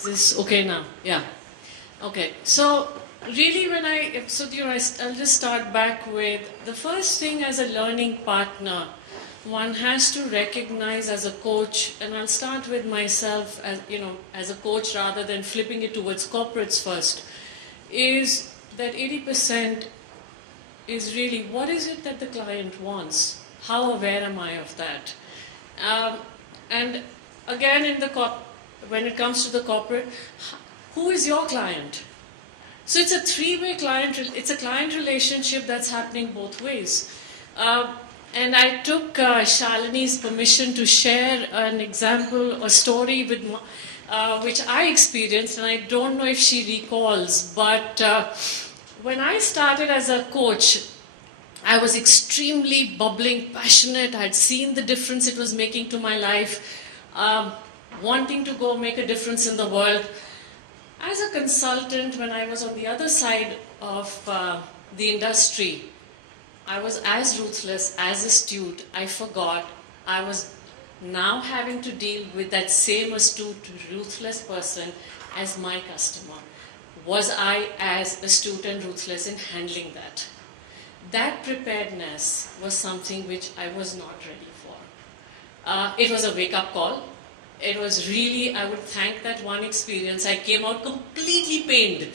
Is this okay now? Yeah. Okay. So really I'll just start back with the first thing as a learning partner. One has to recognize as a coach, and I'll start with myself as a coach rather than flipping it towards corporates first, is that 80% is really what is it that the client wants? How aware am I of that? And again, when it comes to the corporate, who is your client? So it's a three-way it's a client relationship that's happening both ways. And I took Shalini's permission to share an example, a story which I experienced, and I don't know if she recalls, but when I started as a coach, I was extremely bubbling, passionate. I had seen the difference it was making to my life, wanting to go make a difference in the world. As a consultant, when I was on the other side of the industry, I was as ruthless, as astute. I forgot. I was now having to deal with that same astute, ruthless person as my customer. Was I as astute and ruthless in handling that? That preparedness was something which I was not ready for. It was a wake-up call. It was really, I would thank that one experience. I came out completely pained.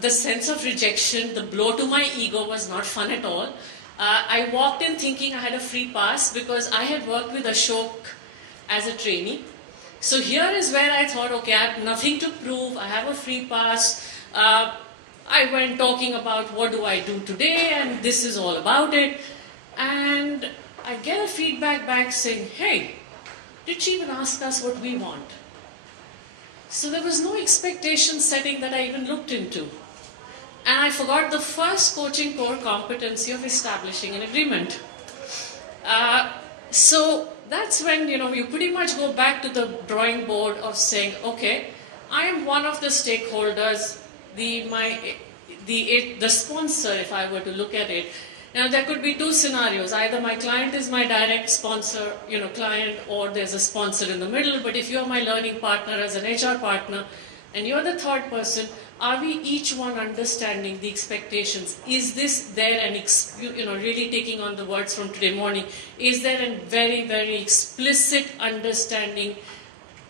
The sense of rejection, the blow to my ego was not fun at all. I walked in thinking I had a free pass because I had worked with Ashok as a trainee. So here is where I thought, okay, I have nothing to prove. I have a free pass. I went talking about what do I do today, and this is all about it. And I get a feedback back saying, hey, did she even ask us what we want? So there was no expectation setting that I even looked into. And I forgot the first coaching core competency of establishing an agreement. So that's when you pretty much go back to the drawing board of saying, okay, I am one of the stakeholders, the sponsor, if I were to look at it. Now there could be two scenarios. Either my client is my direct sponsor, client, or there's a sponsor in the middle. But if you're my learning partner as an HR partner, and you're the third person, are we each one understanding the expectations? Is this there and really taking on the words from today morning? Is there a very, very explicit understanding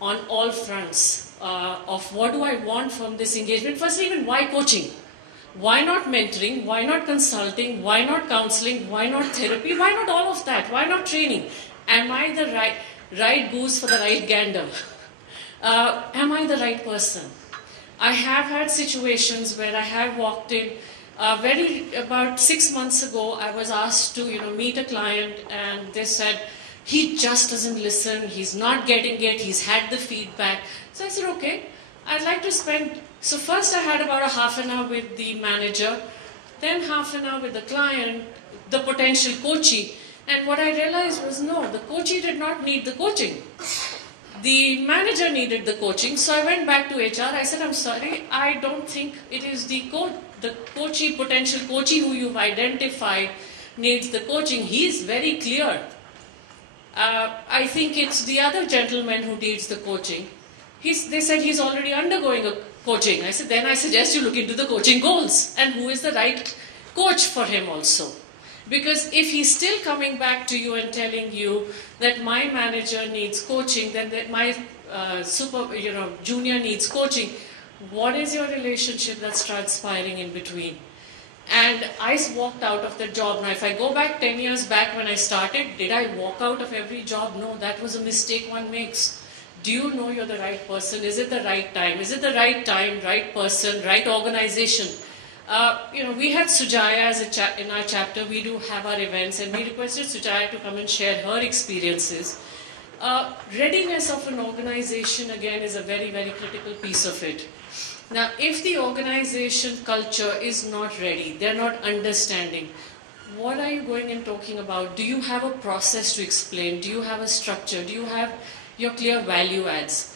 on all fronts of what do I want from this engagement? First, even why coaching? Why not mentoring? Why not consulting? Why not counseling? Why not therapy? Why not all of that? Why not training? Am I the right goose for the right gander? Am I the right person? I have had situations where I have walked in. About 6 months ago, I was asked to meet a client, and they said, he just doesn't listen, he's not getting it, he's had the feedback. So I said, okay, I'd like to spend... So first I had about a half an hour with the manager, then half an hour with the client, the potential coachee. And what I realized was, no, the coachee did not need the coaching. The manager needed the coaching. So I went back to HR. I said, I'm sorry, I don't think it is the coachee, potential coachee who you've identified needs the coaching. He's very clear. I think it's the other gentleman who needs the coaching. They said he's already undergoing a coaching. I said, then I suggest you look into the coaching goals and who is the right coach for him also. Because if he's still coming back to you and telling you that my manager needs coaching, then that my junior needs coaching, what is your relationship that's transpiring in between? And I walked out of the job. Now, if I go back 10 years back when I started, did I walk out of every job? No, that was a mistake one makes. Do you know you're the right person? Is it the right time? Is it the right time, right person, right organization? We had Sujaya in our chapter. We do have our events, and we requested Sujaya to come and share her experiences. Readiness of an organization, again, is a very, very critical piece of it. Now, if the organization culture is not ready, they're not understanding, what are you going and talking about? Do you have a process to explain? Do you have a structure? Do you have your clear value adds?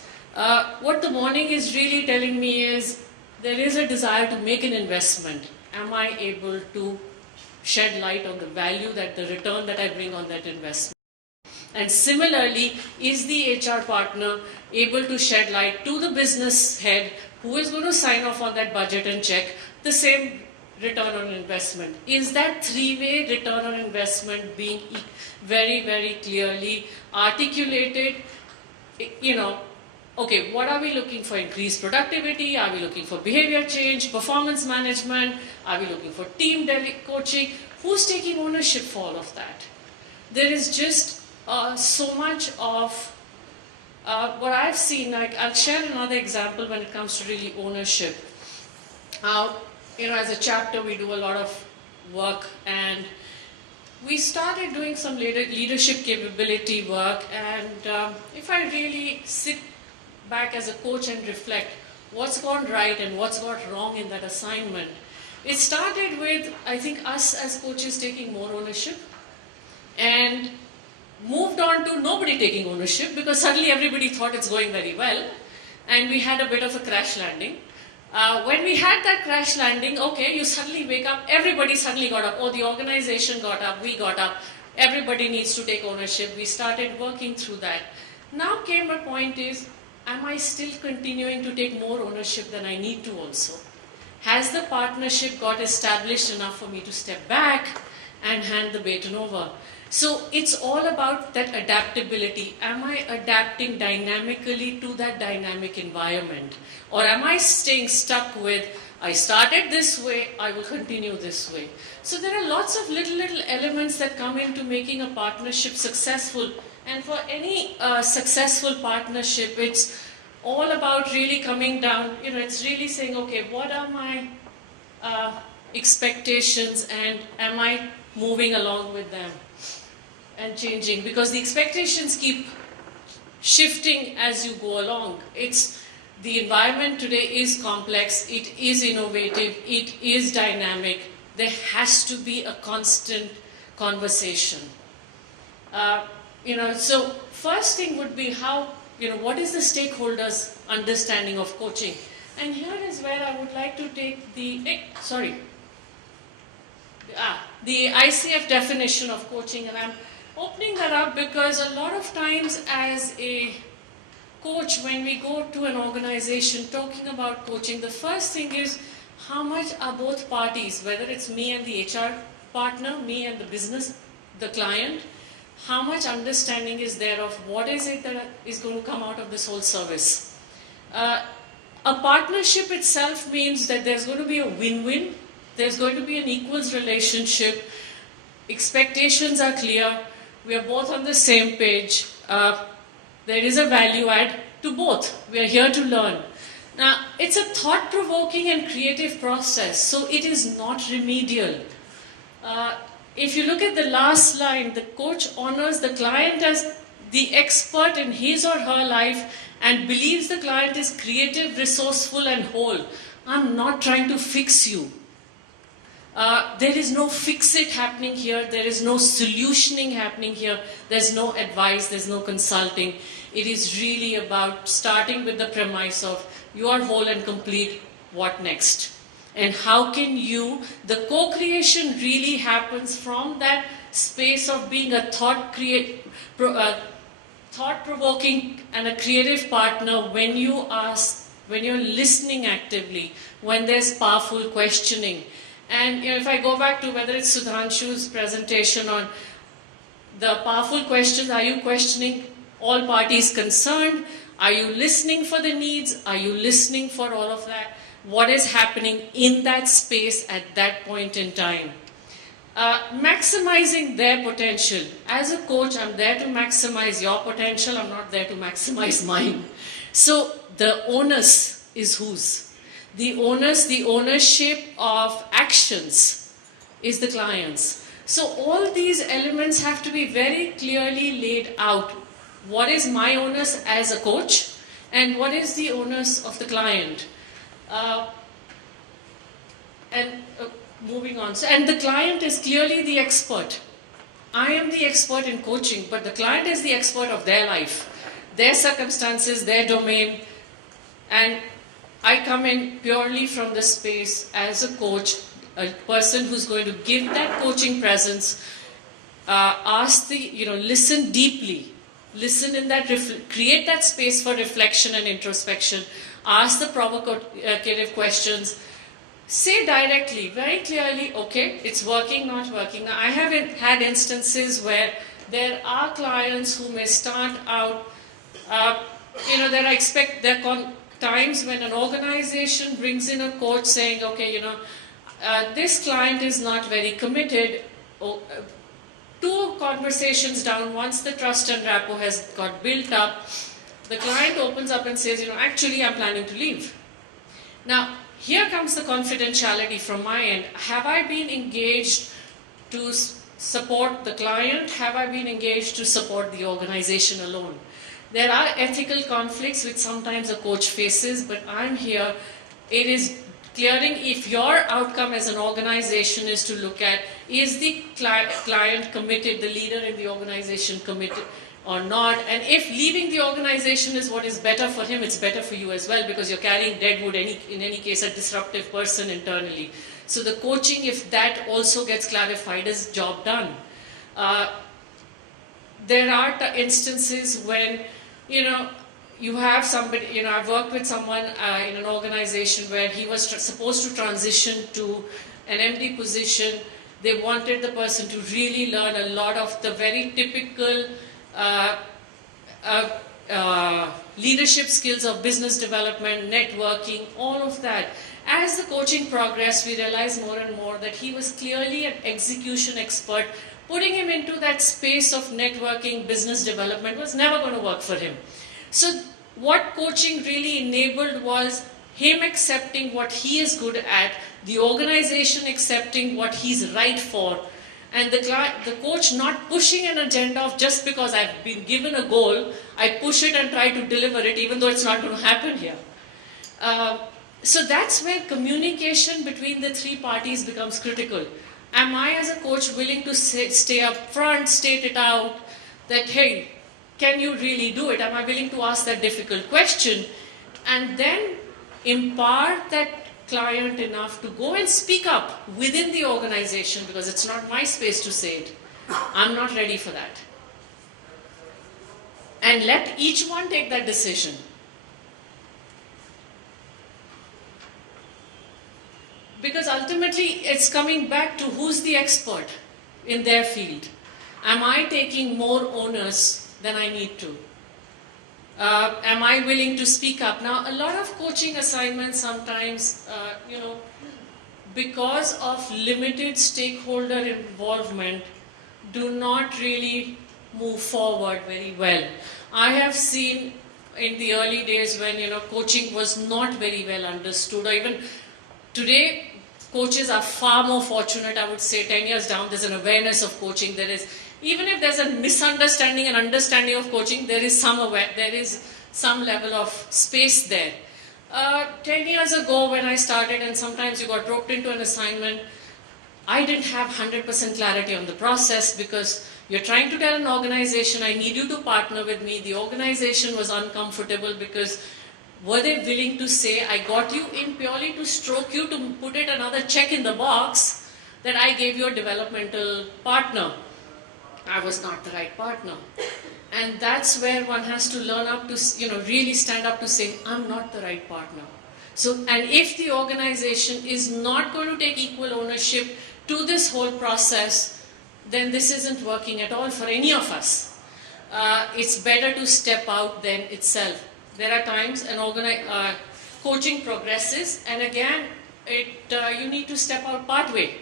What the morning is really telling me is there is a desire to make an investment. Am I able to shed light on the value, that the return that I bring on that investment? And similarly, is the HR partner able to shed light to the business head who is going to sign off on that budget and check the same return on investment? Is that three-way return on investment being very, very clearly articulated? You know, okay, what are we looking for? Increased productivity? Are we looking for behavior change, performance management? Are we looking for team coaching? Who's taking ownership for all of that? There is just so much of what I've seen. Like, I'll share another example when it comes to really ownership. As a chapter, we do a lot of work, and we started doing some leadership capability work. And if I really sit back as a coach and reflect what's gone right and what's gone wrong in that assignment, it started with, I think, us as coaches taking more ownership, and moved on to nobody taking ownership, because suddenly everybody thought it's going very well, and we had a bit of a crash landing. When we had that crash landing, okay, you suddenly wake up, everybody suddenly got up, oh, the organization got up, we got up, everybody needs to take ownership. We started working through that. Now came a point is, am I still continuing to take more ownership than I need to also? Has the partnership got established enough for me to step back and hand the baton over? So it's all about that adaptability. Am I adapting dynamically to that dynamic environment? Or am I staying stuck with, I started this way, I will continue this way? So there are lots of little elements that come into making a partnership successful. And for any successful partnership, it's all about really coming down, it's really saying, okay, what are my expectations, and am I moving along with them and changing? Because the expectations keep shifting as you go along. The environment today is complex, it is innovative, it is dynamic. There has to be a constant conversation. So first thing would be what is the stakeholders' understanding of coaching? And here is where I would like to take the ICF definition of coaching, and I'm opening that up because a lot of times as a coach, when we go to an organization talking about coaching, the first thing is, how much are both parties, whether it's me and the HR partner, me and the business, the client, how much understanding is there of what is it that is going to come out of this whole service? A partnership itself means that there's going to be a win-win, there's going to be an equals relationship, expectations are clear, we are both on the same page, there is a value add to both, we are here to learn. Now, it's a thought-provoking and creative process, so it is not remedial. If you look at the last line, the coach honors the client as the expert in his or her life and believes the client is creative, resourceful, and whole. I'm not trying to fix you. There is no fix-it happening here. There is no solutioning happening here. There's no advice. There's no consulting. It is really about starting with the premise of you are whole and complete, what next? And how can the co-creation really happens from that space of being a thought-provoking and a creative partner when you're listening actively, when there's powerful questioning. And if I go back to whether it's Sudhanshu's presentation on the powerful questions, are you questioning all parties concerned? Are you listening for the needs? Are you listening for all of that? What is happening in that space at that point in time? Maximizing their potential. As a coach, I'm there to maximize your potential. I'm not there to maximize mine. So the onus is whose? The ownership of actions is the client's. So all these elements have to be very clearly laid out. What is my onus as a coach, and what is the onus of the client? Moving on. And the client is clearly the expert. I am the expert in coaching, but the client is the expert of their life, their circumstances, their domain. And I come in purely from the space as a coach, a person who's going to give that coaching presence, listen deeply, listen in that, create that space for reflection and introspection, ask the provocative questions, say directly, very clearly, okay, it's working, not working. Now, I have had instances where there are clients who may start out, there are times when an organization brings in a coach saying, okay, this client is not very committed. Two conversations down, once the trust and rapport has got built up, the client opens up and says, actually I'm planning to leave. Now, here comes the confidentiality from my end. Have I been engaged to support the client? Have I been engaged to support the organization alone? There are ethical conflicts which sometimes a coach faces, but I'm here. It is clearing if your outcome as an organization is to look at, is the client committed, the leader in the organization committed or not, and if leaving the organization is what is better for him, it's better for you as well, because you're carrying deadwood, in any case, a disruptive person internally. So the coaching, if that also gets clarified, is job done. There are instances when, you have somebody, I've worked with someone in an organization where he was supposed to transition to an MD position. They wanted the person to really learn a lot of the very typical leadership skills of business development, networking, all of that. As the coaching progressed, we realized more and more that he was clearly an execution expert. Putting him into that space of networking, business development was never going to work for him. So what coaching really enabled was him accepting what he is good at, the organization accepting what he's right for, and the coach not pushing an agenda of just because I've been given a goal, I push it and try to deliver it even though it's not going to happen here. So that's where communication between the three parties becomes critical. Am I as a coach willing to stay up front, state it out, that hey, can you really do it? Am I willing to ask that difficult question? And then impart that client enough to go and speak up within the organization, because it's not my space to say it. I'm not ready for that. And let each one take that decision. Because ultimately it's coming back to who's the expert in their field. Am I taking more onus than I need to? Am I willing to speak up? Now, a lot of coaching assignments sometimes, because of limited stakeholder involvement, do not really move forward very well. I have seen in the early days when, coaching was not very well understood, or even today, coaches are far more fortunate. I would say 10 years down, there's an awareness of coaching. There is, even if there's a misunderstanding and understanding of coaching, there is some level of space there. 10 years ago when I started, and sometimes you got roped into an assignment, I didn't have 100% clarity on the process, because you're trying to tell an organization, I need you to partner with me. The organization was uncomfortable because were they willing to say, I got you in purely to stroke you, to put it another check in the box that I gave you a developmental partner. I was not the right partner. And that's where one has to learn up to, really stand up to say, I'm not the right partner. So, and if the organization is not going to take equal ownership to this whole process, then this isn't working at all for any of us. It's better to step out than itself. There are times coaching progresses, and again, you need to step out partway.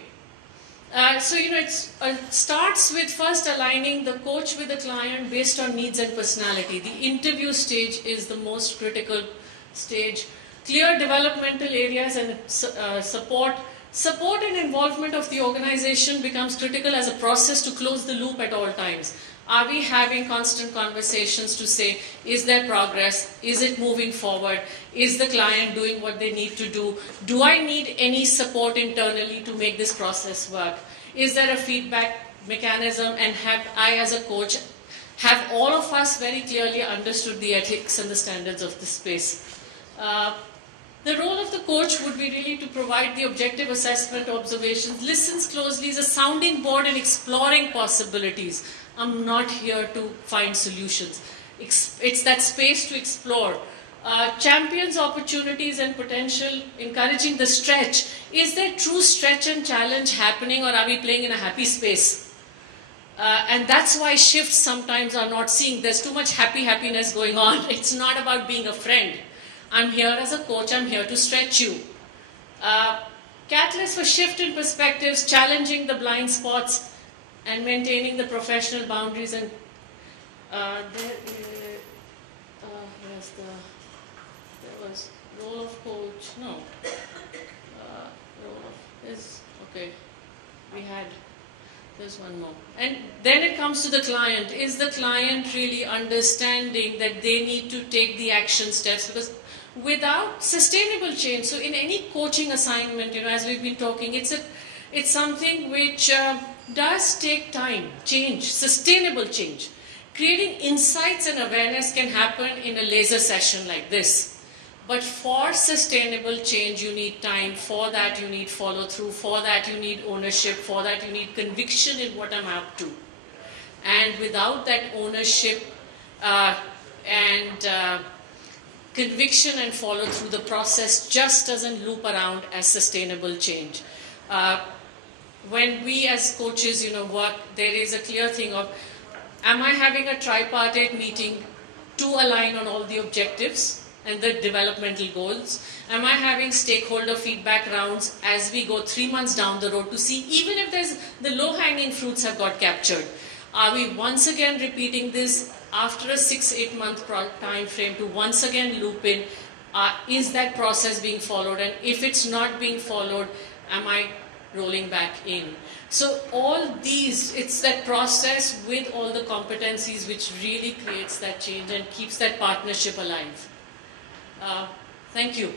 It starts with first aligning the coach with the client based on needs and personality. The interview stage is the most critical stage. Clear developmental areas and support and involvement of the organization becomes critical as a process to close the loop at all times. Are we having constant conversations to say, is there progress? Is it moving forward? Is the client doing what they need to do? Do I need any support internally to make this process work? Is there a feedback mechanism? And have I as a coach, have all of us very clearly understood the ethics and the standards of this space? The role of the coach would be really to provide the objective assessment, observations, listens closely, is a sounding board and exploring possibilities. I'm not here to find solutions. It's that space to explore. Champions opportunities and potential, encouraging the stretch. Is there true stretch and challenge happening, or are we playing in a happy space? And that's why shifts sometimes are not seen. There's too much happiness going on. It's not about being a friend. I'm here as a coach, I'm here to stretch you. Catalyst for shift in perspectives, challenging the blind spots and maintaining the professional boundaries. And there was role of coach, no. Role of is, okay, we had, there's one more. And then it comes to the client. Is the client really understanding that they need to take the action steps? Because without sustainable change, so in any coaching assignment, as we've been talking, it's something which does take time, change, sustainable change. Creating insights and awareness can happen in a laser session like this. But for sustainable change, you need time. For that, you need follow through. For that, you need ownership. For that, you need conviction in what I'm up to. And without that ownership and conviction and follow through, the process just doesn't loop around as sustainable change. When we as coaches, work, there is a clear thing of, am I having a tripartite meeting to align on all the objectives and the developmental goals? Am I having stakeholder feedback rounds as we go 3 months down the road to see, even if there's the low-hanging fruits have got captured? Are we once again repeating this after a 6-8 month time frame to once again loop in? Is that process being followed? And if it's not being followed, am I rolling back in? So all these, it's that process with all the competencies which really creates that change and keeps that partnership alive. Thank you.